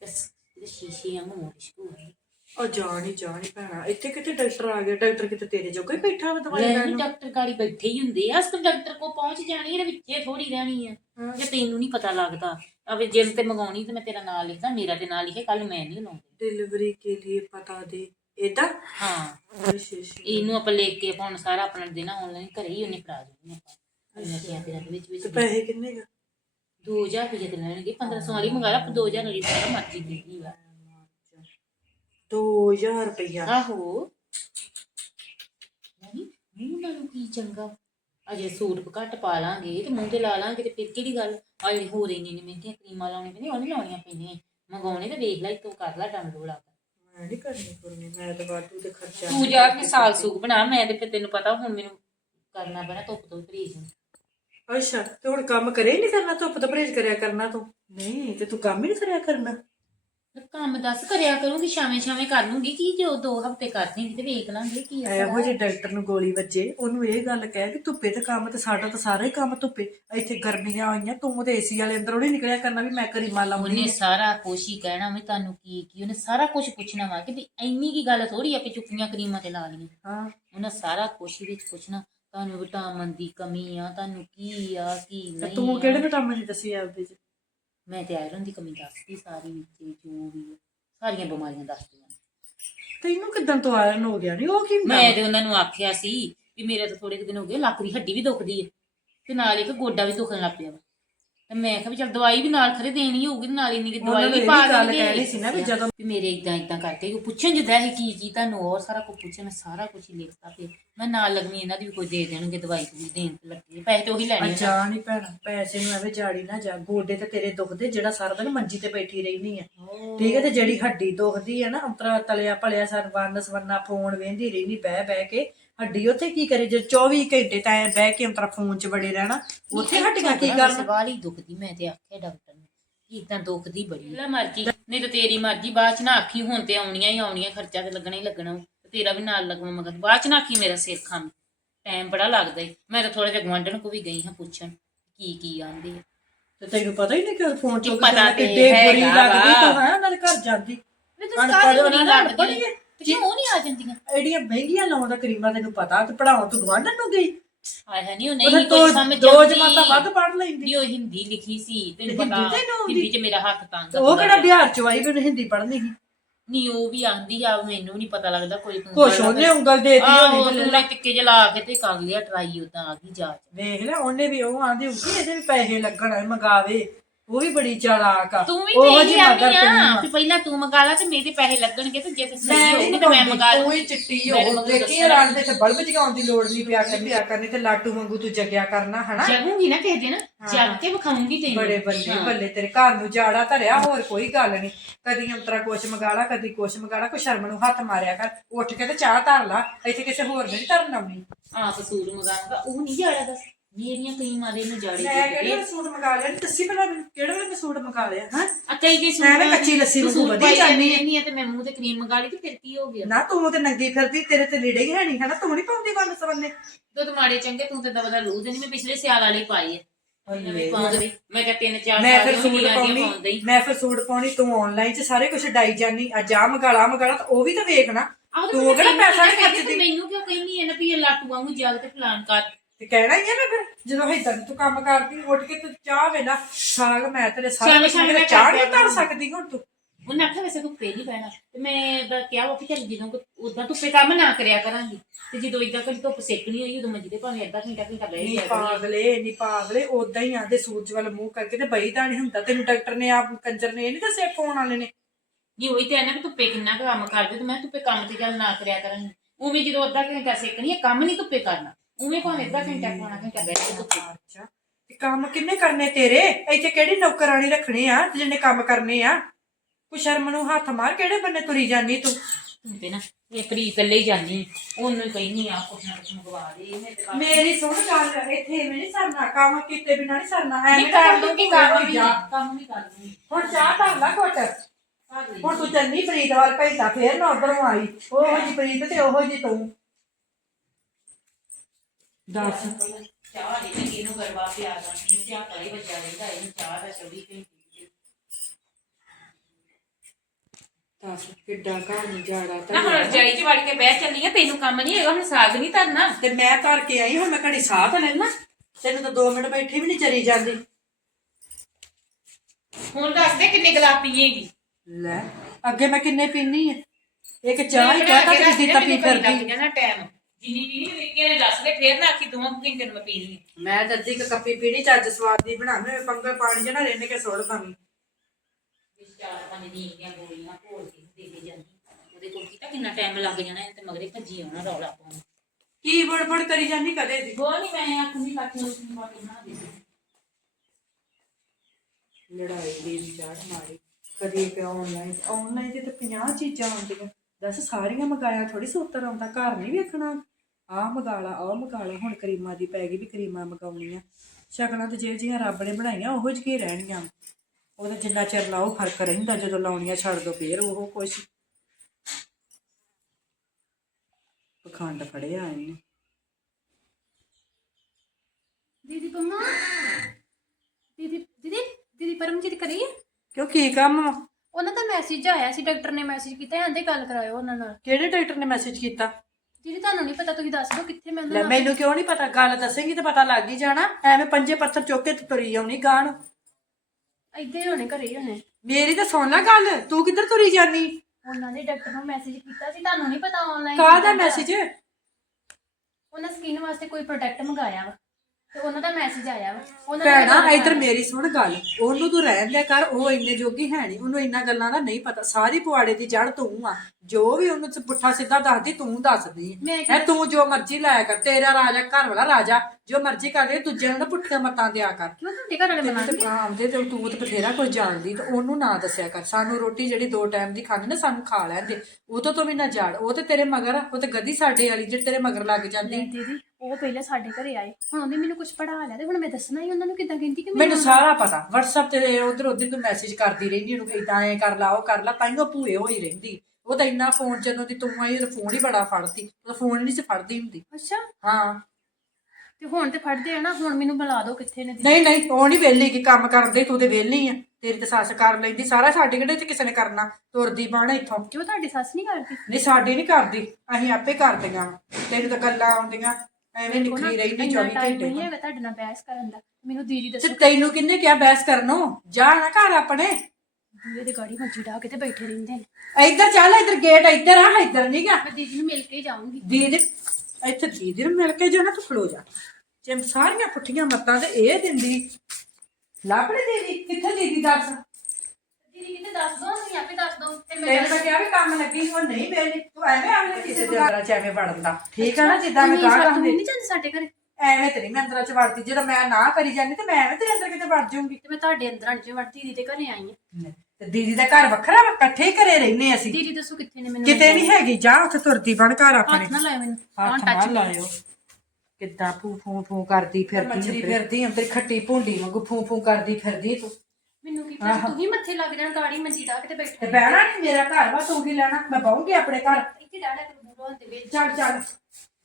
ਤੇ ਸ- ਇਹਦੇ ਸ਼ੀਸ਼ੇ ਆ ਮੂੰਹ ਰਿਸ਼ਕੂ ਹੈ ਉਹ ਜਾਣੀ ਜਾਣੀ ਭੈਣਾ ਇੱਥੇ ਕਿਤੇ ਡਾਕਟਰ ਆ ਗਿਆ ਡਾਕਟਰ ਕਿਤੇ ਤੇਰੇ ਜੋਗਾ ਹੀ ਬੈਠਾ ਵਾ ਦਵਾਈ ਲੈਣ ਨੀ ਨੂੰ। ਡਾਕਟਰ ਗਾੜੀ ਬੈਠੇ ਹੀ ਹੁੰਦੇ ਆ ਅਸ ਡਾਕਟਰ ਕੋ ਪਹੁੰਚ ਜਾਣੀ ਇਹਦੇ ਵਿੱਚੇ ਥੋੜੀ ਰਹਿਣੀ ਆ। ਹਾਂ। ਜੇ ਤੈਨੂੰ ਨਹੀਂ ਪਤਾ ਲੱਗਦਾ ਅਵੇ ਜਿਮ ਤੇ ਮੰਗਾਉਣੀ ਤੇ ਮੈਂ ਤੇਰਾ ਨਾਂ ਲਿਖਦਾ ਮੇਰਾ ਤੇ ਨਾਂ ਲਿਖੇ ਕੱਲ ਮੈਂ ਨਹੀਂ ਲਾਉਂਦੀ। ਡਿਲੀਵਰੀ ਕੇ ਲਈ ਪਤਾ ਦੇ ਇਦਾਂ ਹਾਂ। ਅੱਛਾ ਇਹਨੂੰ ਆਪਾਂ ਲੈ ਕੇ ਪਾਉਣ ਸਾਰਾ ਆਪਣਾ ਦੇਣਾ ਆਨਲਾਈਨ ਘਰੇ ਹੀ ਉਹਨੇ ਫੜਾ ਦੇਣੀ ਆਪਾਂ। ਇੰਨਾ ਕਿਹਾ ਤੇਰਾ ਦੇ ਵਿੱਚ ਤੇ ਵਿੱਚ ਪੈਸੇ ਕਿੰਨੇ ਗਾ 2000 ਰੁਪਏ ਦੇ ਲੈਣਗੇ 1500 ਵਾਲੀ ਮੰਗਾ ਲਾ 2000 ਵਾਲੀ ਸਾਰਾ ਮਰਜ਼ੀ ਦੀ ਵਾ 2000 ਰੁਪਇਆ ਆਹੋ। ਨਹੀਂ ਮੂੰਹ ਨਾਲੋਂ ਕੀ ਚੰਗਾ। ਅਜੇ ਸੂਟ ਘੱਟ ਪਾ ਲਾਂਗੇ ਤੇ ਮੂੰਹ ਤੇ ਲਾ ਲਾਂਗੇ ਤੇ ਫਿਰ ਕਿਹੜੀ ਗੱਲ? ਆ ਜਿਹੜੀ ਹੋਰ ਇੰਨੀ ਇੰਨੀ ਮਹਿੰਗੀਆਂ ਕਰੀਮਾਂ ਲਾਉਣੀਆਂ ਪੈਂਦੀਆਂ ਉਹ ਨਹੀਂ ਲਾਉਣੀਆਂ ਪੈਂਦੀਆਂ। ਮੰਗਾਉਣੇ ਤੇ ਵੇਖ ਲੈ ਤੂੰ ਕਰ ਲੈ ਡਾਊਨਲੋਡ ਆ ਮੈਂ ਨਹੀਂ ਕਰਨੀ ਕਰਨੀ ਮੈਂ ਤਾਂ ਵਾਧੂ ਤੇ ਖਰਚਾ ਤੂੰ ਜਾ ਕੇ ਸਾਗ ਸੂਗ ਬਣਾ ਮੈਂ ਤੇ ਫਿਰ ਤੈਨੂੰ ਪਤਾ ਹੁਣ ਮੈਨੂੰ ਕਰਨਾ ਪੈਣਾ ਧੁੱਪ ਤੋਂ ਪਰਹੇਜ਼ ਅੱਛਾ ਤੇ ਹੁਣ ਕੰਮ ਕਰੇ ਨਹੀਂ ਕਰਨਾ ਧੁੱਪ ਤੋਂ ਪਰਹੇਜ਼ ਕਰਿਆ ਕਰਨਾ ਤੂੰ? ਨਹੀਂ ਤੇ ਤੂੰ ਕੰਮ ਹੀ ਨਹੀਂ ਕਰਿਆ ਕਰਨਾ। ਕੰਮ ਦੱਸ ਕਰਿਆ ਕਰੂੰਗੀ ਸ਼ਾਵੇਂ ਸ਼ਾਵੇਂ ਕਰ ਲੂੰਗੀ ਕੀ ਜੋ ਦੋ ਹਫ਼ਤੇ ਕਰਨੀ ਤੇ ਵੇਖ ਲਾਂਗੇ ਕੀ ਅਸਰ ਇਹੋ ਆ। ਜਿਹੇ ਡਾਕਟਰ ਨੂੰ ਗੋਲੀ ਵੱਜੇ ਉਹਨੂੰ ਇਹ ਗੱਲ ਕਹਿ ਕਿ ਧੁੱਪੇ ਤੇ ਕੰਮ ਤੇ ਸਾਡਾ ਤਾਂ ਸਾਰਾ ਹੀ ਕੰਮ ਧੁੱਪੇ ਇੱਥੇ ਗਰਮੀਆਂ ਆਈਆਂ ਤੂੰ ਤੇ ਏਸੀ ਵਾਲੇ ਅੰਦਰੋਂ ਨਹੀਂ ਨਿਕਲਿਆ ਕਰਨਾ ਵੀ ਮੈਂ ਕਰੀਮਾ ਲਾਉਣੀ ਉਹਨੇ ਸਾਰਾ ਕੁਛ ਹੀ ਕਹਿਣਾ ਵੀ ਤੁਹਾਨੂੰ ਕੀ ਕੀ ਉਹਨੇ ਸਾਰਾ ਕੁਝ ਪੁੱਛਣਾ ਵਾ ਕਿ ਵੀ ਇੰਨੀ ਕੀ ਗੱਲ ਥੋੜੀ ਆ ਕਿ ਚੁੱਕੀਆਂ ਕਰੀਮਾਂ ਤੇ ਲਾ ਲਈਆਂ ਹਾਂ ਉਹਨੇ ਸਾਰਾ ਹੀ ਵਿੱਚ ਪੁੱਛਣਾ ਤੁਹਾਨੂੰ ਵਿਟਾਮਿਨ ਦੀ ਕਮੀ ਆ ਤੁਹਾਨੂੰ ਕੀ ਆ ਕੀ ਤੇ ਨਹੀਂ ਤੂੰ ਆ। ਕਿਹੜੇ ਵਿਟਾਮਿਨ ਦੀ ਦੱਸੀ ਆਪਦੇ ਚ ਮੈਂ ਤੇ ਆਇਰਨ ਦੀ ਕਮੀ ਦੱਸਦੀ ਸਾਰੀ ਵਿੱਚ ਜੋ ਵੀ। ਸਾਰੀਆਂ ਬਿਮਾਰੀਆਂ ਦੱਸਦੀਆਂ ਤੈਨੂੰ ਕਿਦਾਂ ਤੋਂ ਆਇਰਨ ਹੋ ਗਿਆ ਨਹੀਂ ਉਹ ਕੀ ਹੁੰਦਾ? ਮੈਂ ਤੇ ਉਹਨਾਂ ਨੂੰ ਆਖਿਆ ਸੀ ਵੀ ਮੇਰੇ ਤਾਂ ਥੋੜੇ ਕੁ ਦਿਨ ਹੋ ਗਏ ਲੱਕ ਦੀ ਹੱਡੀ ਵੀ ਦੁਖਦੀ ਹੈ ਤੇ ਨਾਲ ਇੱਕ ਗੋਡਾ ਵੀ ਦੁਖਣ ਲੱਗ ਪਿਆ ਵਾ। ਤੇ ਮੈਂ ਕਿਹਾ ਵੀ ਚਲ ਦਵਾਈ ਵੀ ਨਾਲ ਖਰੇ ਦੇਣੀ ਹੋਊਗੀ ਤੇ ਨਾਲ ਇੰਨੀ ਕੁ ਉਹਨਾਂ ਦਵਾਈ ਨੂੰ ਵੀ ਇਹ ਪਾ ਵੀ ਗੱਲ ਰਹੀ ਸੀ ਨਾ ਵੀ ਜਦੋਂ ਵੀ ਮੇਰੇ ਇਦਾਂ ਇਦਾਂ ਕਰਕੇ ਉਹ ਪੁੱਛਣ ਜਿੱਦਾਂ ਇਹ ਕੀ ਕੀ ਤੁਹਾਨੂੰ ਹੋਰ ਸਾਰਾ ਕੁਝ ਪੁੱਛੇ ਮੈਂ ਸਾਰਾ ਕੁਝ ਹੀ ਲਿਖਤਾ ਫਿਰ ਮੈਂ ਨਾਲ ਲੱਗਣੀ ਇਹਨਾਂ ਦੀ ਵੀ ਕੋਈ ਦੇ ਦੇਣਗੇ ਦਵਾਈ ਵੀ ਦੇਣ ਤੇ ਲੱਗੇ ਪੈਸੇ ਤੇ ਉਹੀ ਲੈਣੇ ਆ। ਜਾ ਨਹੀਂ ਭੈਣਾ ਪੈਸੇ ਨੂੰ ਐਵੇਂ ਜਾੜੀ ਨਾ ਜਾ ਗੋਡੇ ਤੇ ਤੇਰੇ ਦੁਖਦੇ ਜਿਹੜਾ ਸਾਰਾ ਦਿਨ ਮੰਜੀ ਤੇ ਬੈਠੀ ਰਹਿਨੀ ਆ ਠੀਕ ਹੈ ਤੇ ਜਿਹੜੀ ਹੱਡੀ ਦੁਖਦੀ ਹੈ ਨਾ ਅੰਤਰਾ ਤਲਿਆ ਭਲਿਆ ਸਰ ਵੰਨ ਸਵੰਨਾ ਫੋਨ ਵੇਂਦੀ ਰਹਿਨੀ ਬਹਿ ਬਹਿ ਕੇ ਹੱਡੀ ਉੱਥੇ ਕੀ ਕਰੇ? ਜੇ 24 ਘੰਟੇ ਤਾਂ ਐਂ ਬਹਿ ਕੇ ਅੰਤਰਾ ਫੋਨ 'ਚ ਵੜੇ ਰਹਿਣਾ ਉੱਥੇ ਹੱਡੀਆਂ ਕੀ ਬੜਾ ਕਰਨ? ਸਵਾਲ ਹੀ ਦੁਖਦੀ ਮੈਂ ਤੇ ਆਖਿਆ ਡਾਕਟਰ ਨੇ। ਕਿ ਇਦਾਂ ਦੁਖਦੀ ਬੜੀ ਲੈ ਮਰਜ਼ੀ ਨਹੀਂ ਤਾਂ ਤੇਰੀ ਮਰਜ਼ੀ ਬਾਅਦ ਚ ਨਾ ਆਖੀ ਹੁਣ ਤੇ ਆਉਣੀਆਂ ਹੀ ਆਉਣੀਆਂ ਖਰਚਾ ਤੇ ਲੱਗਣਾ ਹੀ ਲੱਗਣਾ ਤੇ ਤੇਰਾ ਵੀ ਨਾਲ ਲੱਗਣਾ ਮਗਰ। ਬਾਅਦ ਚ ਨਾ ਆਖੀ ਮੇਰਾ ਸਿਰ ਖਾਂ ਟਾਈਮ ਬੜਾ ਲੱਗਦਾ ਈ। ਮੈਂ ਤਾਂ ਥੋੜਾ ਜਿਹਾ ਗਵਾਂਢਣ ਕੋ ਵੀ ਗਈ ਹਾਂ ਪੁੱਛਣ ਕੀ ਕੀ ਆਂਦੇ ਆ। ਤੇ ਤੈਨੂੰ ਪਤਾ ਹੀ ਨਹੀਂ ਕਿ ਫੋਨ 'ਚ ਕੀ ਪਤਾ ਤੇ ਕਿੱਡੇ ਬੁਰੀ ਹੈਗਾ ਲੱਗਦੀ ਵਾ। ਤੂੰ ਹੈ ਦੇ ਘਰ ਜਾਂਦੀ। ਮੈਂ ਤਾਂ ਸਾਰੀ ਬੜੀ ਨਾਲ ਲੱਗਦੀ ਹੈ। ਤੇ ਕਿਉਂ ਨਹੀਂ ਆ ਜਾਂਦੀਆਂ? ਐਡੀਆਂ ਮਹਿੰਗੀਆਂ ਲਾਉਂਦਾ ਕਰੀਮਾਂ ਤੈਨੂੰ ਪਤਾ ਤੇ ਪੜਾਉਣ ਤੂੰ ਗਵਾਂਢਣ ਨੂੰ ਗਈ। ਆਏ ਹੈ ਨਹੀਂ ਉਹ ਉਹਨੇ ਨਹੀਂ ਦੋ ਕੋਈ ਸਮਝ ਦੋ। ਜਮਾਤਾਂ ਵੱਧ ਪੜ ਲੈਂਦੀ। ਉਹ ਹਿੰਦੀ ਲਿਖੀ ਸੀ ਤੈਨੂੰ ਪਤਾ? ਹਿੰਦੀ ਚ ਮੇਰਾ ਹੱਥ ਤੰਗ ਉਹ ਕਿਹੜਾ ਬਿਹਾਰ ਚ ਆਈ ਵੀ ਉਹਨੇ ਹਿੰਦੀ ਪੜ੍ਹਨੀ ਸੀ। ਨਹੀਂ ਉਹ ਵੀ ਆਂਦੀ ਆ ਮੈਨੂੰ ਨਹੀਂ ਪਤਾ ਲੱਗਦਾ ਕੋਈ ਕੁਛ ਉਹਨੇ ਉਂਗਲ ਦੇ ਦਿੱਤੀ ਹੋਣੀ ਲੈ ਟਿੱਕੇ ਜਿਹਾ ਲਾ ਕੇ ਤੇ ਕਰ ਲਿਆ ਟਰਾਈ ਉਦਾਂ ਆ ਗਈ ਜਾਚ ਵੇਖ ਲੈ ਉਹਨੇ ਵੀ ਉਹ ਆਂਦੀ ਹੁੰਦੀ ਇਹਦੇ ਵੀ ਪੈਸੇ ਲੱਗਣ ਮੰਗਾਵੇ। ਉਹ ਵੀ ਬੜੀ ਚਾਲਾਕ ਆ। ਤੂੰ ਵੀ ਉਹੋ ਜਿਹੀ ਮਗਰ ਆਨੀ ਪਈ ਆ। ਆ। ਵੀ ਪਹਿਲਾਂ ਤੂੰ ਮੰਗਾ ਲਾ ਤੇ ਮੇਰੇ ਪੈਸੇ ਲੱਗਣਗੇ ਤੇ ਜੇ ਤੇ ਸਹੀ ਹੋਊਗੀ ਤੇ ਮੈਂ ਮੰਗਾ ਤੂੰ ਹੀ ਚਿੱਟੀ ਹੋ ਮਗਰ ਦੇਖੀ ਦੱਸਣਾ। ਰਾਂ ਦੇ ਤੇ ਬਲਬ ਜਗਾਉਣ ਦੀ ਲੋੜ ਨਹੀਂ ਪਿਆ ਕਰਨੀ ਪਿਆ ਕਰਨੀ ਤੇ ਲਾਟੂ ਵਾਂਗੂ ਤੂੰ ਜਗਿਆ ਕਰਨਾ ਹਨਾ? ਜਗੂਗੀ ਨਾ ਕਿਸੇ ਦਿਨ ਜਗ ਕੇ ਵਿਖਾਉਂਗੀ ਤੈਨੂੰ। ਬੜੇ ਬੱਲੇ। ਬੱਲੇ ਤੇਰੇ ਘਰ ਨੂੰ ਜਾੜਾ ਧਰਿਆ ਹੋਰ ਕੋਈ ਗੱਲ ਨਹੀਂ। ਕਦੀ ਅੰਤਰਾ ਕੁਛ ਮੰਗਾਲਾ ਕਦੀ ਕੁਛ ਮੰਗਾਲਾ ਕੋਈ ਸ਼ਰਮ ਨੂੰ ਹੱਥ ਮਾਰਿਆ ਕਰ। ਉੱਠ ਕੇ ਤੇ ਚਾਹ ਧਰ ਲਾ ਇੱਥੇ ਕਿਸੇ ਹੋਰ ਨੇ ਨੀ ਧਰਨ ਆਉਣੀ। ਆਪ ਸੂਟ ਮੰਗਾਉਂਗਾ ਉਹ ਨਹੀਂ ਜਾੜਾ ਦੱਸ। ਮੇਰੀਆਂ ਕਈ ਮਾਰੇ ਨੂੰ ਜਾੜੇ ਮੈਂ ਕਿਹੜੇ ਵੇਲੇ ਸੂਟ ਮੰਗਾ ਲਿਆ? ਨੀ ਪਹਿਲਾਂ ਮੈਨੂੰ, ਕਿਹੜੇ ਵੇਲੇ ਮੈਂ ਸੂਟ ਮੰਗਾ ਲਿਆ? ਹਾਂ? ਕਈ ਕਈ ਸੂਟ ਐਵੇਂ ਕੱਚੀ ਲੱਸੀ ਤੂੰ ਵਾਂਗੂ ਸੂਟ ਵਧੀ ਪਾਈ ਜਾਂਦੀ ਜਾਂਦੀ ਹੈ। ਤੇ ਮੈਂ ਮੂੰਹ ਤੇ ਕਰੀਮ ਮੰਗਾ ਲਈ ਤੇ ਫਿਰ ਕੀ ਹੋ ਗਿਆ? ਨਾ ਤੂੰ ਤੇ ਨੰਗੀ ਫਿਰਦੀ ਤੇਰੇ ਤੇ ਲੀੜੇ ਹੀ ਹੈ ਨਹੀਂ ਹਨਾ? ਤੂੰ ਨਹੀਂ ਪਾਉਂਦੀ ਸਵੰਨੇ। ਤੂੰ ਤੇ ਮਾੜੇ ਚੰਗੇ ਤੂੰ ਤੇ ਦਵਾ ਦਾ ਲੂ ਦੇਣੀ ਮੈਂ ਪਿਛਲੇ ਸਿਆਲ ਵਾਲੇ ਪਾਈ ਹੈ ਮੈਂ ਕਿਹਾ ਤਿੰਨ ਚਾਰ ਮੈਂ ਫਿਰ ਸੂਟ ਪਾਉਣੀ ਮੈਂ ਫਿਰ ਸੂਟ ਪਾਉਣੀ ਤੂੰ ਆਨਲਾਈਨ 'ਚ ਸਾਰੇ ਕੁਝ ਡਾਈ ਜਾਨੀ ਅੱਜ ਆ ਮਗਾਲਾ ਮਗਾਲਾ ਤਾਂ ਉਹ ਵੀ ਤਾਂ ਵੇਖਣਾ ਤੂੰ ਕਿਹੜਾ ਪੈਸਾ ਨਹੀਂ ਖਰਚਦੀ? ਮੈਨੂੰ ਕਿਉਂ ਕਹਿੰਦੀ ਐ ਨਾ ਵੀ ਇਹ ਲਾਟੂ ਵਾਂਗੂ ਜਲ ਤੇ ਫਲਾਨ ਕਰ। ਤੇ ਕਹਿਣਾ ਹੀ ਹੈ ਨਾ ਫਿਰ ਜਦੋਂ ਏਦਾਂ ਤੂੰ ਕੰਮ ਕਰਦੀ ਉੱਠ ਕੇ ਤੂੰ ਚਾਹ ਵੇਲਾ ਸਾਗ ਮੈਂ ਤੇਰੇ ਸਾਰਾ ਚੱਲ ਕੁਛ ਚੱਲ ਮੇਰੇ ਮੈਂ ਚਾਹ ਨਹੀਂ ਧਰ ਸਕਦੀ ਹੁਣ ਤੂੰ। ਉਹਨੇ ਆਖਿਆ ਵੈਸੇ ਧੁੱਪੇ ਨਹੀਂ ਪੈਣਾ ਤੇ ਮੈਂ ਤਾਂ ਕਿਹਾ ਉਹ ਕਿ ਚੱਲ ਜਦੋਂ ਉਦਾਂ ਧੁੱਪੇ ਕੰਮ ਨਾ ਕਰਿਆ ਕਰਾਂਗੀ। ਤੇ ਜਦੋਂ ਇਦਾਂ ਕਦੀ ਧੁੱਪ ਸੇਕਣੀ ਹੋਈ ਉਦੋਂ ਮੰਜੀ ਦੇ ਭਾਵੇਂ ਅੱਧਾ ਘੰਟਾ ਘੰਟਾ ਬਹਿ ਨੀ ਜਾ ਕਰੀਏ ਪਾਗਲੇ ਨੀ ਪਾਗਲੇ ਉਦਾਂ ਹੀ ਆਂਦੇ ਸੂਰਜ ਵੱਲ ਮੂੰਹ ਕਰਕੇ ਤੇ ਬਈਦਾ ਨਹੀਂ ਹੁੰਦਾ। ਤੈਨੂੰ ਡਾਕਟਰ ਨੇ ਆਪ ਕੰਜਰ ਨੇ ਇਹ ਨਹੀਂ ਦੱਸਿਆ ਫੋਨ ਵਾਲੇ ਨੇ? ਜੀ ਉਹੀ ਤੇ ਐਨਾ ਵੀ ਧੁੱਪੇ ਕਿੰਨਾ ਕੁ ਕੰਮ ਕਰਦੇ ਤੇ ਮੈਂ ਧੁੱਪੇ ਕੰਮ ਤੇ ਚੱਲ ਨਾ ਕਰਿਆ ਕਰਾਂਗੀ। ਉਵੇਂ ਜਦੋਂ ਅੱਧਾ ਘੰਟਾ ਸੇਕਣੀ ਹੈ ਕੰਮ ਨਹੀਂ ਧੁੱਪੇ ਕਰਨਾ। ਉਵੇਂ ਭਾਵੇਂ ਅੱਧਾ ਘੰਟਾ ਪਾਉਣਾ ਘੰਟਾ ਬੈਠ ਕੇ ਧੁੱਪੇ। ਅੱਛਾ। ਤੇ ਕੰਮ ਕਿੰਨੇ ਕਰਨੇ ਤੇਰੇ? ਇੱਥੇ ਕਿਹੜੀ ਨੌਕਰਾਨੀ ਰੱਖਣੀ ਆ ਤੇ ਜਿਹਨੇ ਕੰਮ ਕਰਨੇ ਆ? ਕੋਈ ਸ਼ਰਮ ਨੂੰ ਹੱਥ ਮਾਰ ਕਿਹੜੇ ਬੰਨੇ ਤੁਰੀ ਜਾਨੀ ਤੂੰ? ਤੇ ਨਾ ਇਹ ਪ੍ਰੀ ਇਕੱਲੇ ਹੀ ਜਾਨੀ ਉਹਨੂੰ ਹੀ ਕਹਿੰਦੀ ਆ ਕੁਛ ਨਾ ਕੁਛ ਮੰਗਵਾ ਦੇ ਇਹਨੇ ਤੇ ਮੇਰੀ ਸੁਣ ਗੱਲ ਇੱਥੇ ਐਵੇਂ ਨਹੀਂ ਸਰਨਾ ਕੰਮ ਕੀਤੇ ਬਿਨਾਂ ਨਹੀਂ ਸਰਨਾ ਨਹੀਂ ਐਵੇਂ ਕਰ ਦੂੰਗੀ ਕੰਮ ਵੀ ਕੰਮ ਵੀ ਕਰ ਦੂੰਗੀ ਹੁਣ ਚਾਹ ਧਰ ਲਾ ਘੁੱਟ। ਹੁਣ ਤੂੰ ਚੰਨੀ ਪ੍ਰੀਤ ਵੱਲ ਭੇਜਦਾ ਫੇਰ ਨਾ ਉਧਰੋਂ ਆਈ। ਉਹੋ ਜੀ ਪ੍ਰੀਤ ਤੇ ਉਹੋ ਜੀ ਤੂੰ। ਦੱਸ। ਚਾਹ ਦੇ ਤੇ ਇਹਨੂੰ ਕਰਵਾ ਕੇ ਆ ਜਾਣੀ? ਚਾਹ ਕਰੇ ਬੱਚਾ ਰਹਿੰਦਾ ਇਹਨੂੰ ਚਾਹ ਦਾ ਚੌੜੀ ਘੰਟੇ ਦੱਸ ਕਿੱਡਾ ਘਰ ਨੂੰ ਜਾੜਾ ਨਾ ਹੁਣ ਰਜਾਈ 'ਚ ਵੜ ਕੇ ਬਹਿ ਚੱਲੀ ਆ ਤੈਨੂੰ ਕੰਮ ਨਹੀਂ ਹੈਗਾ ਹੁਣ ਸਾਗ ਨਹੀਂ ਧਰਨਾ। ਤੇ ਮੈਂ ਧਰ ਕੇ ਆਈ ਹੁਣ ਮੈਂ ਘੜੀ ਸਾਹ ਤਾਂ ਲੈਣਾ ਤੈਨੂੰ ਤਾਂ 2 ਮਿੰਟ ਬੈਠੀ ਵੀ ਨਹੀਂ ਚਰੀ ਜਾਂਦੀ। ਹੁਣ ਦੱਸ ਦੇ ਕਿੰਨੇ ਗਲਾਸ ਪੀਏਗੀ ਲੈ ਅੱਗੇ ਮੈਂ ਕਿੰਨੇ ਪੀਨੀ ਆ? ਇੱਕ ਚਾਹ ਹੀ ਕਹਿ ਤਾ ਕਿ ਤਪੀ ਫਿਰਦੀ। ਨਾ ਟਾਈਮ। ਜਿਨੀ ਵੀ ਨਹੀਂ ਨਿੱਕੇ ਨੇ ਦੱਸ ਦੇ ਫੇਰ ਨਾ ਆਖੀ ਦੋਵਾਂ ਘੰਟੇ ਨੂੰ ਮੈਂ ਪੀਣੀ ਹੈ ਮੈਂ ਤਾਂ ਅੱਧੀ ਕੁ ਕੱਪੀ ਪੀਣੀ ਚੱਜ ਸਵਾਦ ਦੀ ਬਣਾਵੇਂ ਪੰਗੇ ਪਾਣੀ ਚ ਨਾ ਰਿੰਨ ਕੇ ਸੁੱਟ ਦਾਂਗੀ। ਵਿੱਚ ਚਾਰ ਪੰਜ ਨੀਂਦੀਆਂ ਗੋਲੀਆਂ ਘੋਲ ਕੇ ਦੇ ਦੇ ਜਾਂਦੀ। ਉਹਦੇ ਕੋਲ ਕੀਤਾ ਕਿੰਨਾ ਟਾਈਮ ਲੱਗ ਜਾਣਾ ਤੇ ਮਗਰੇ ਭੱਜੀ ਆਉਣਾ ਰੌਲਾ ਪਾਉਣ। ਕੀ ਬੜਬੜ ਕਰੀ ਜਾਂਦੀ ਕਦੇ ਦੀ? ਨਹੀਂ ਮੈਂ ਆਖੂੰਗੀ ਕੱਟ ਨੂੰ ਉਸਨੂੰ ਪਾ ਕੇ ਬਣਾ ਦੇ। ਲੜਾਈ ਦੀ ਵਿਚਾਰ ਮਾਰੀ। ਕਦੀ ਕਿ ਆਨਲਾਈਨ ਆਨਲਾਈਨ ਤੇ ਤਾਂ 50 ਚੀਜ਼ਾਂ ਆਉਂਦੀਆਂ। ਦੱਸ ਸਾਰੀਆਂ ਮੰਗਾਇਆ ਥੋੜੀ ਸੂਤਰ ਆਉਂਦਾ। ਘਰ ਨਹੀਂ ਵੇਖਣਾ। ਆਹ ਮੰਗਾ ਲਾ ਆਹ ਮੰਗਾ ਲਾ ਹੁਣ ਕਰੀਮਾਂ ਦੀ ਪੈ ਗਈ ਵੀ ਕਰੀਮਾਂ ਮੰਗਾਉਣੀਆਂ ਸ਼ਕਲਾਂ ਤੇ ਜਿਹੜੀਆਂ ਜਿਹੀਆਂ ਰੱਬ ਨੇ ਬਣਾਈਆਂ ਉਹੋ ਜਿਹੀਆਂ ਹੀ ਰਹਿਣਗੀਆਂ। ਉਹਦਾ ਜਿੰਨਾ ਚਿਰ ਲਾਓ ਫ਼ਰਕ ਰਹਿੰਦਾ ਜਦੋਂ ਲਾਉਣੀਆਂ ਛੱਡ ਦੋ ਫੇਰ ਉਹ ਕੁਛ। ਪਖੰਡ ਫੜਿਆ ਇਹਨੇ। ਦੀਦੀ ਪੰਮਾ? ਦੀਦੀ ਦੀਦੀ ਦੀਦੀ ਪਰਮਜੀਤ ਕਰੀ ਕਿਉਂ ਕੀ ਕੰਮ ਵਾ? ਉਹਨਾਂ ਦਾ ਮੈਸੇਜ ਆਇਆ ਸੀ ਡਾਕਟਰ ਨੇ ਮੈਸੇਜ ਕੀਤਾ ਕਹਿੰਦੇ ਗੱਲ ਕਰਾਇਓ ਉਹਨਾਂ ਨਾਲ। ਕਿਹੜੇ ਡਾਕਟਰ ਨੇ ਮੈਸੇਜ ਕੀਤਾ? ਦੀਦੀ ਤੁਹਾਨੂੰ ਨਹੀਂ ਪਤਾ ਤੁਸੀਂ ਦੱਸ ਦਿਓ ਕਿੱਥੇ ਮੈਂ ਲੈ ਮੈਨੂੰ ਕਿਉਂ ਨਹੀਂ ਪਤਾ? ਗੱਲ ਦੱਸੇਂਗੀ ਤੇ ਪਤਾ ਲੱਗ ਹੀ ਜਾਣਾ। ਐਵੇਂ ਪੰਜੇ ਪੱਥਰ ਚੁੱਕ ਕੇ ਤੇ ਤੁਰੀ ਆਉਣੀ ਗਾਣ ਇੱਥੇ ਹੋਣੇ ਘਰੇ ਹੀ ਹੋਣੇ। ਮੇਰੀ ਤਾਂ ਸੁਣ ਲੈ ਗੱਲ ਤੂੰ ਕਿੱਧਰ ਤੁਰੀ ਜਾਨੀ? ਉਹਨਾਂ ਦੇ ਡਾਕਟਰ ਨੂੰ ਮੈਸੇਜ ਕੀਤਾ ਸੀ ਤੁਹਾਨੂੰ ਨਹੀਂ ਪਤਾ ਆਨਲਾਈਨ ਕਾਹਦਾ ਮੈਸੇਜ ਉਹਨਾਂ ਸਕਿਨ ਵਾਸਤੇ ਕੋਈ ਪ੍ਰੋਡਕਟ ਮੰਗਾਇਆ ਵਾ। ਤੇ ਉਹਨਾਂ ਦਾ ਮੈਸੇਜ ਆਇਆ ਵਾ। ਉਹਨਾਂ ਨੇ ਭੈਣਾ ਗੱਲ ਇੱਧਰ ਮੇਰੀ ਸੁਣ ਗੱਲ। ਉਹਨੂੰ ਤੂੰ ਰਹਿਣ ਦਿਆ ਕਰ ਉਹ ਇੰਨੇ ਜੋਗੀ ਹੈ ਨਹੀਂ ਉਹਨੂੰ ਇੰਨਾ ਗੱਲਾਂ ਦਾ ਨਹੀਂ ਪਤਾ। ਸਾਰੀ ਪੁਆੜੇ ਦੀ ਜੜ ਤੂੰ ਆ। ਜੋ ਵੀ ਉਹਨੂੰ ਸ- ਪੁੱਠਾ ਸਿੱਧਾ ਦੱਸਦੀ ਤੂੰ ਦੱਸਦੀ। ਮੈਂ ਹੈ ਤੂੰ ਜੋ ਮਰਜ਼ੀ ਲਾਇਆ ਕਰ। ਤੇਰਾ ਰਾਜਾ ਘਰ ਵਾਲਾ ਰਾਜਾ ਜੋ ਮਰਜ਼ੀ ਕਰਦੇ ਦੂਜਿਆਂ ਨੂੰ ਨਾ ਪੁੱਠੀਆਂ ਮੱਤਾਂ ਦਿਆ ਕਰ। ਕਿਉਂ ਤੁਹਾਡੇ ਘਰ ਵਾਲੇ ਮਨਾ ਤੇ ਆਉਂਦੇ ਤੇ ਤੂੰ ਤੇ ਬਥੇਰਾ ਕੁਝ ਜਾਣਦੀ ਤੇ ਉਹਨੂੰ ਨਾ ਦੱਸਿਆ ਕਰ। ਸਾਨੂੰ ਰੋਟੀ ਜਿਹੜੀ ਦੋ ਟਾਈਮ ਦੀ ਖਾਣੀ ਨਾ ਸਾਨੂੰ ਖਾ ਲੈਂਦੇ ਉਹ ਤੋਂ ਤੋਂ ਵੀ ਨਾ ਜਾੜ ਉਹ ਤੇ ਤੇਰੇ ਮਗਰ ਆ, ਉਹ ਤੇ ਗੱਦੀ ਸਾਡੇ ਵਾਲੀ ਜਿਹੜੀ ਤੇਰੇ ਮਗਰ ਲੱਗ ਜਾਂਦੀ। ਦੀਦੀ ਉਹ ਪਹਿਲੇ ਸਾਡੇ ਘਰੇ ਆਏ ਹੁਣ ਉਹਨੇ ਮੈਨੂੰ ਕੁਝ ਪੜ੍ਹਾ ਲਿਆ ਤੇ ਹੁਣ ਮੈਂ ਦੱਸਣਾ ਹੀ ਉਹਨਾਂ ਨੂੰ ਕਿੱਦਾਂ ਕਹਿੰਦੀ ਕਿ ਮੈਨੂੰ ਸਾਰਾ ਪਤਾ। WhatsApp ਤੇ ਉਧਰ ਉਧਰ ਤੂੰ ਮੈਸੇਜ ਕਰਦੀ ਰਹਿੰਦੀ ਉਹਨੂੰ ਇਦਾਂ ਐ ਕਰ ਲਾ ਉਹ ਕਰ ਲਾ ਤਾਈਓ ਭੂਏ ਹੋਈ ਰਹਿੰਦੀ। ਉਹ ਤਾਂ ਇੰਨਾ ਫੋਨ ਜਦੋਂ ਦੀ ਤੂੰ ਆਈ ਫੋਨ ਹੀ ਬੜਾ ਫੜਦੀ। ਉਹ ਫੋਨ ਨਹੀਂ ਸੀ ਫੜਦੀ ਹੁੰਦੀ। ਅੱਛਾ। ਹਾਂ। ਤੇ ਹੁਣ ਤੇ ਫੜਦੇ ਆ ਨਾ ਹੁਣ ਮੈਨੂੰ ਬੁਲਾ ਦਿਓ ਕਿੱਥੇ ਨੇ ਨਹੀਂ ਨਹੀਂ ਉਹ ਨਹੀਂ ਵਿਹਲੀ ਕਿ ਕੰਮ ਕਰਦੇ ਤੂੰ ਤੇ ਵਿਹਲੀ ਆ। ਤੇਰੀ ਤੇ ਸੱਸ ਕਰ ਲੈਂਦੀ ਸਾਰਾ ਸਾਡੇ ਕਿਹੜੇ ਤੇ ਕਿਸੇ ਨੇ ਕਰਨਾ? ਤੁਰਦੀ ਬਾਣਾ ਇੱਥੋਂ। ਕਿਉਂ ਤੁਹਾਡੀ ਸੱਸ ਨਹੀਂ ਕਰਦੀ? ਨਹੀਂ ਸਾਡੀ ਨਹੀਂ ਕਰਦੀ। ਅਸੀਂ ਆਪੇ ਕਰਦੀਆਂ। ਤੈਨੂੰ ਤਾਂ ਗੱਲਾਂ ਆਉਂਦੀਆਂ। ਐਵੇਂ ਨਿਖਰੀ ਰਹਿੰਦੀ 24 ਟਾਈਮ ਘੰਟੇ ਨਹੀਂ ਹੈਗਾ ਤੁਹਾਡੇ ਨਾਲ ਬਹਿਸ ਕਰਨ ਦਾ। ਮੈਨੂੰ ਦੀਦੀ ਤੇ ਦੱਸੋ ਤੈਨੂੰ ਕਿੰਨੇ ਕਿਹਾ ਬਹਿਸ ਕਰਨੋਂ? ਜਾ ਨਾ ਘਰ ਆਪਣੇ। ਦੀਦੀ ਦੇ ਗਾੜੀ ਮੰਜੀ ਢਾ ਕੇ ਤੇ ਬੈਠੇ ਰਹਿੰਦੇ ਨੇ। ਇੱਧਰ ਚੱਲ ਇੱਧਰ ਗੇਟ ਇੱਧਰ ਆ ਇੱਧਰ ਨਹੀਂ ਗਾ। ਮੈਂ ਦੀਦੀ ਨੂੰ ਮਿਲ ਕੇ ਹੀ ਜਾਊਂਗੀ। ਦੀਦੀ ਇੱਥੇ ਦੀਦੀ ਨੂੰ ਮਿਲ ਕੇ ਜਾਣਾ ਤੂੰ ਖਲੋ ਜਾ। ਜੇ ਸਾਰੀਆਂ ਪੁੱਠੀਆਂ ਮੱਤਾਂ ਤੇ ਇਹ ਦਿੰਦੀ। ਲਾਪੜੀ ਦੀਦੀ ਕਿੱਥੇ ਦੀਦੀ ਦੱਸ? ਦੀਦੀ ਕਿਤੇ ਦੱਸ ਦੋ ਤੁਸੀਂ ਆਪੇ ਦੱਸ ਦੋ ਤੇ ਮੈਂ ਤੈਨੂੰ ਮੈਂ ਕਿਹਾ ਵੀ ਕੰਮ ਲੱਗੀ ਉਹ ਨਹੀਂ ਵੇਲੀ। ਤੂੰ ਐਵੇਂ ਆਵੇਂ ਕਿਸੇ ਦੇ ਅੰਦਰਾਂ ਚ ਐਵੇਂ ਵੜਨ ਦਾ। ਠੀਕ ਆ ਨਾ ਜਿੱਦਾਂ ਮੈਂ ਗਾਹ ਗਾਹ ਨਹੀਂ ਜਾਂਦੇ ਸਾਡੇ ਘਰੇ। ਐਵੇਂ ਤੇ ਨਹੀਂ ਮੈਂ ਅੰਦਰਾਂ ਚ ਵੜਦੀ ਜਦੋਂ ਮੈਂ ਨਾ ਕਰੀ ਜਾਂਦੀ ਤੇ ਮੈਂ ਐਵੇਂ ਤੇਰੇ ਅੰਦਰ ਕਿਤੇ ਵੜ ਜਾਊਂਗੀ। ਤੇ ਮੈਂ ਤੁਹਾਡੇ ਅੰਦਰ ਅੰਜ ਵੜ ਦੀਦੀ ਦੇ ਘਰੇ ਆਈ ਹਾਂ। ਤੇ ਦੀਦੀ ਦਾ ਘਰ ਵੱਖਰਾ ਵਾ? ਇਕੱਠੇ ਹੀ ਘਰੇ ਰਹਿੰਦੇ ਅਸੀਂ। ਦੀਦੀ ਦੱਸੋ ਕਿੱਥੇ ਨੇ ਮੈਨੂੰ ਕਿਤੇ ਨਹੀਂ ਹੈਗੀ ਜਾ ਉੱਥੇ ਤੁਰਦੀ ਬਣ ਘਰ ਆਪਣੇ। ਹੱਥ ਨਾ ਲਾਇਓ ਮੈਨੂੰ ਹੱਥ ਨਾ ਲਾਇਓ। ਕਿੱਦਾਂ ਫੂ ਫੂ ਫੂ ਕਰਦੀ ਫਿਰਦੀ ਮੱਛਰੀ ਫਿਰਦੀ ਅੰਦਰ ਖੱਟੀ ਭੁੰਡੀ ਵਾਂਗੂ ਫੂ ਫੂ ਕਰਦੀ ਫਿਰਦੀ ਤੂੰ। ਮੈਨੂੰ ਕੀ ਪਤਾ ਤੂੰ ਹੀ ਮੱਥੇ ਲੱਗ ਜਾਣ ਗਾੜੀ ਮੰਜੀ ਢਾ ਕੇ ਤੇ ਬੈਠਾ ਤੇ ਬਹਿਣਾ ਨਹੀਂ ਮੇਰਾ ਘਰ ਵਾ ਤੂੰ ਕੀ ਲੈਣਾ? ਮੈਂ ਬਹੂੰਗੀ ਆਪਣੇ ਘਰ। ਇੱਥੇ ਡਾੜਾ ਕੇ ਬੂਰੋਂ ਦੇ ਵਿੱਚ। ਚੱਲ ਚੱਲ।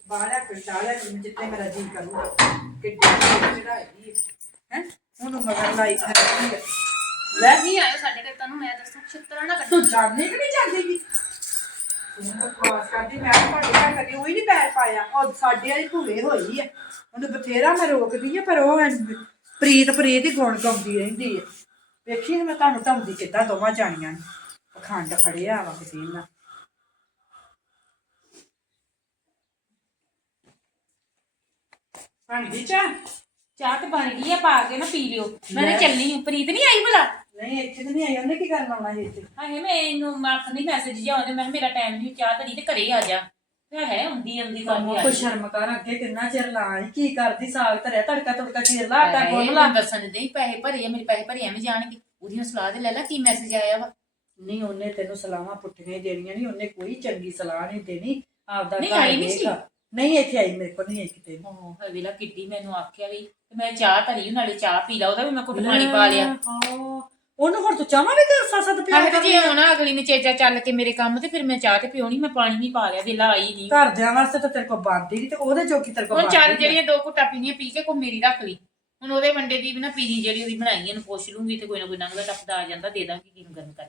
ਬਾਹਲਾ ਪਿੰਡਾਲਿਆ ਤੂੰ ਜਿੱਤੇ ਮੇਰਾ ਜੀ ਕਰੂਗਾ। ਕਿੱਡੀ ਚੜਾਈ ਹੈ? ਉਹਨੂੰ ਮਗਰ ਲਾਈ ਫਿਰਦੀ ਆ ਲੈ। ਨਹੀਂ ਆਇਓ ਸਾਡੇ ਘਰ ਤੁਹਾਨੂੰ ਮੈਂ ਦੱਸਾਂ ਛਿੱਤਰਾ ਨਾ ਕੱਢੋ। ਤੂੰ ਜਾਣਦੀ ਕਿ ਨਹੀਂ ਜਾਂਦੀ ਤੂੰ ਬਕਵਾਸ ਕਰਦੀ ਮੈਂ ਤਾਂ ਤੁਹਾਡੇ ਘਰ ਕਦੀ ਉਹੀ ਨਹੀਂ ਪੈਰ ਪਾਇਆ। ਉਹ ਸਾਡੇ ਵਾਲੀ ਭੂਵੇ ਹੋਈ ਆ ਉਹਨੂੰ ਬਥੇਰਾ ਮੈਂ ਰੋਕਦੀ ਆ ਪਰ ਉਹ ਐਂ ਪ੍ਰੀਤ ਪ੍ਰੀਤ ਹੀ ਗੁਣ ਗਾਉਂਦੀ ਰਹਿੰਦੀ ਆ ਵੇਖੀ ਮੈਂ ਤੁਹਾਨੂੰ ਧਮਦੀ ਕਿੱਦਾਂ ਦੋਵਾਂ ਜਾਣੀਆਂ ਨੇ। ਪਖੰਡ ਫੜਿਆ ਵਾ ਕਿਸੇ ਨਾਲ ਹਾਂਜੀ ਚਾ ਚਾਹ? ਤੇ ਬਣ ਗਈ ਆ ਪਾ ਕੇ ਨਾ ਪੀ ਲਿਓ। ਮੈਂ ਤਾਂ ਚੱਲੀ ਹੂੰ ਪ੍ਰੀਤ ਨਹੀਂ ਆਈ ਭਲਾ? ਨਹੀਂ ਇੱਥੇ ਤਾਂ ਨਹੀਂ ਆਈ। ਉਹਨੇ ਕੀ ਕਰਨ ਆਉਣਾ ਸੀ ਇੱਥੇ? ਹਾਏ ਮੈਨੂੰ ਮੱਖ ਨਹੀਂ ਮੈਸੇਜ ਜਿਹਾ ਆਉਂਦੇ ਮੈਂ ਕਿਹਾ ਮੇਰਾ ਟਾਈਮ ਨਹੀਂ ਚਾਹ ਧਰੀ ਤੇ ਘਰੇ ਆ ਜਾ। ਤੇ ਹੈ ਹੁੰਦੀ ਆਉਂਦੀ ਕੋਈ ਕਰਦੀ ਸ਼ਰਮ ਕਰ ਅੱਗੇ ਕਿੰਨਾ ਚਿਰ ਲਾਈ ਕੀ ਕਰਦੀ ਸਾਗ ਧਰਿਆ ਤੜਕਾ ਤੜਕਾ ਚੀਰ ਲਾ ਆਟਾ ਗੁੰਨ ਲਾ ਲਾ ਦੱਸਣ ਦੇ ਪੈਸੇ ਭਰੇ ਆ ਮੇਰੇ ਪੈਸੇ ਭਰੇ ਐਵੇਂ ਜਾਣਗੇ ਉਹਦੀਆਂ ਸਲਾਹ ਦੇ ਲੈ ਲੈ ਕੀ ਮੈਸੇਜ ਆਇਆ ਵਾ ਨਹੀਂ ਉਹਨੇ ਤੈਨੂੰ ਸਲਾਹਾਂ ਪੁੱਟੀਆਂ ਹੀ ਦੇਣੀਆਂ ਨਹੀਂ ਉਹਨੇ ਕੋਈ ਚੰਗੀ ਸਲਾਹ ਨਹੀਂ ਦੇਣੀ ਆਪਦਾ ਨਹੀਂ, ਆਈ ਨਹੀਂ। ਸੀ। ਨਹੀਂ ਇੱਥੇ ਆਈ ਮੇਰੇ ਕੋਲ ਨਹੀਂ ਆਈ ਕਿਤੇ ਵੀ। ਓ ਹਵੇਲਾ ਕਿੱਡੀ ਮੈਨੂੰ ਆਖਿਆ ਵੀ ਤੇ ਮੈਂ ਚਾਹ ਧਰੀ ਨਾਲੇ ਚਾਹ ਪੀ ਲਾ ਉਹਦਾ ਵੀ ਮੈਂ ਕੁੱਟ ਪਾਣੀ ਪਾ ਲਿਆ ਹਾਂ। ਉਹਨੂੰ ਹੁਣ ਤੂੰ ਚਾਹਾਂ ਵੀ ਕਰ ਸੱਤ ਸੱਤ ਪਿਆ ਆਹ ਤੇ ਜੇ ਹੁਣ ਅਗਲੀ ਨੇ ਚੇਜਾ ਚੱਲ ਕੇ ਮੇਰੇ ਕੰਮ ਤੇ ਫਿਰ ਮੈਂ ਚਾਹ ਤੇ ਪਿਉਣੀ ਮੈਂ ਪਾਣੀ ਨਹੀਂ ਪਾ ਲਿਆ ਵੇਲਾ ਆਈ ਨਹੀਂ। ਘਰਦਿਆਂ ਵਾਸਤੇ ਤਾਂ ਤੇਰੇ ਕੋਲ ਬਣਦੀ ਨਹੀਂ ਤੇ ਉਹਦੇ ਜੋਗੀ ਤੇਰੇ ਕੋਲ ਹੁਣ ਚਾਰ ਬਣਦੀ ਆ। ਜਿਹੜੀਆਂ ਦੋ ਘੁੱਟਾ ਪੀਣੀਆਂ ਪੀ ਕੇ ਕੋ ਮੇਰੀ ਰੱਖ ਲਈ। ਹੁਣ ਉਹਦੇ ਵੰਡੇ ਦੀ ਵੀ ਨਾ ਪੀਣੀ ਜਿਹੜੀ ਉਹਦੀ ਬਣਾਈ ਇਹਨੂੰ ਪੁੱਛ ਲੂੰਗੀ ਤੇ ਕੋਈ ਨਾ ਕੋਈ ਨੰਗਦਾ ਟੱਪਦਾ ਆ ਜਾਂਦਾ ਦੇ ਦਾਂਗੀ ਕਿਨੂੰ ਗਰਮ ਕਰ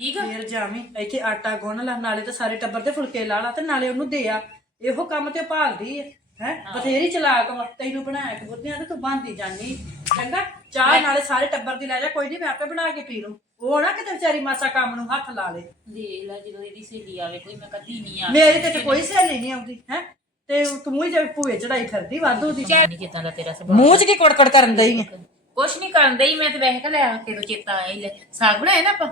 ਠੀਕ ਆ? ਫੇਰ ਜਾਵੀਂ ਇੱਥੇ ਆਟਾ ਗੁੰਨ ਲਾ ਨਾਲੇ ਤੇ ਸਾਰੇ ਟੱਬਰ ਦੇ ਫੁਲਕੇ ਲਾ ਲਾ ਤੇ ਨਾਲੇ ਉਹਨੂੰ ਦੇ ਆ। ਇਹੋ ਕੰਮ ਤੇ ਭਾਲਦੀ ਹੈ ਹੈ? ਬਥੇਰੀ ਚਲਾਕ ਵਾ ਤੈਨੂੰ ਬਣਾਇਆ ਕਿ ਬੁੱਧੀਆਂ ਤੇ ਤੂੰ ਬੰਦੀ ਜਾਨੀ ਚੰਗਾ ਚਾਹ ਨਾਲੇ ਸਾਰੇ ਟੱਬਰ ਦੀ ਲੈ ਜਾ ਕੋਈ ਨਹੀਂ ਮੈਂ ਆਪੇ ਬਣਾ ਕੇ ਪੀ ਲੂੰ ਉਹ ਨਾ ਕਿਤੇ ਵਿਚਾਰੀ ਮਾਸਾ ਕੰਮ ਨੂੰ ਹੱਥ ਲਾ ਲੇ। ਦੇਖ ਲੈ ਜਦੋਂ ਇਹਦੀ ਸਹੇਲੀ ਆਵੇ ਕੋਈ ਮੈਂ ਕਦੀ ਨਹੀਂ ਆ ਮੇਰੀ ਤੇ ਕੋਈ ਸਹੇਲੀ ਨਹੀਂ ਆਉਂਦੀ ਹੈ? ਤੇ ਤੂੰ ਹੀ ਜੇ ਭੂਏ ਚੜਾਈ ਫਿਰਦੀ ਵਾਧੂ ਦੀ। ਜਿੱਦਾਂ ਦਾ ਤੇਰਾ ਸੁਭਾਅ ਮੂੰਹ 'ਚ ਕੀ ਕੜਕੜ ਕਰਨ ਦਈ ਕੁਛ ਨਹੀਂ ਕਰਨ ਡਈ ਮੈਂ ਤੇ ਵੈਸੇ ਕਿ ਲੈ ਆ ਕੇ ਚੇਤਾ ਆਇਆ ਹੀ ਲੈ। ਸਾਗ ਬਣਾਇਆ ਨਾ ਆਪਾਂ?